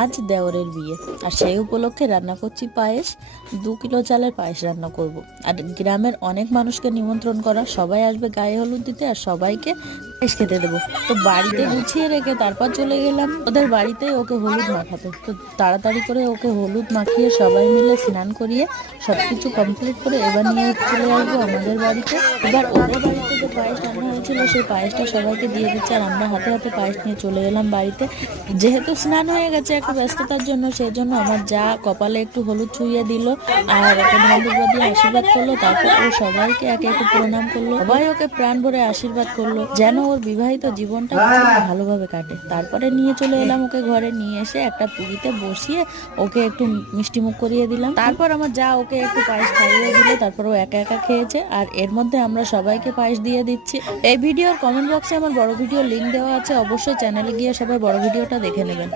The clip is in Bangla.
আজ দেওরের বিয়ে, আর সেই উপলক্ষে রান্না করছি পায়েস। 2 কিলো চালের পায়েস রান্না করব। আর গ্রামের অনেক মানুষকে নিমন্ত্রণ করা, সবাই আসবে গায়ে হলুদ দিতে, আর সবাইকে পায়েস খেতে দেবো। তো বাড়িতে গুছিয়ে রেখে তারপর চলে গেলাম ওদের বাড়িতে ওকে হলুদ মাখাতে। তো তাড়াতাড়ি করে ওকে হলুদ মাখিয়ে সবাই মিলে স্নান করিয়ে সবকিছু কমপ্লিট করে এবার নিয়ে চলে আসবো আমাদের বাড়িতে। এবার ওদের বাড়িতে যে পায়েস রান্না হয়েছিল সেই পায়েসটা সবাইকে দিয়ে দিচ্ছে, আর আমরা হাতে হাতে পায়েস নিয়ে চলে এলাম বাড়িতে। যেহেতু স্নান হয়ে গেছে একটু ব্যস্ততার জন্য, সেই জন্য আমার যা কপালে একটু হলুদ ছুঁয়ে দিল আর ওকে ঢালুবা দিয়ে আশীর্বাদ করলো। তারপর ও সবাইকে একে একে প্রণাম করলো, সবাই ওকে প্রাণ ভরে আশীর্বাদ করলো যেন ওর বিবাহিত জীবনটা খুব ভালোভাবে কাটে। তারপরে নিয়ে চলে এলাম ওকে ঘরে, নিয়ে এসে একটা পিঁড়িতে বসিয়ে ওকে একটু মিষ্টি মুখ করিয়ে দিলাম। তারপর আমার যা ওকে একটু পায়েস খাইয়ে দিল, তারপর ও একা একা খেয়েছে। আর এর মধ্যে আমরা সবাইকে পায়েস দিয়ে দিচ্ছি। এই ভিডিওর কমেন্ট বক্সে আমার বড় ভিডিও লিংক দেওয়া আছে, অবশ্যই চ্যানেলে গিয়ে সবাই বড় ভিডিওটা দেখে নেবেন।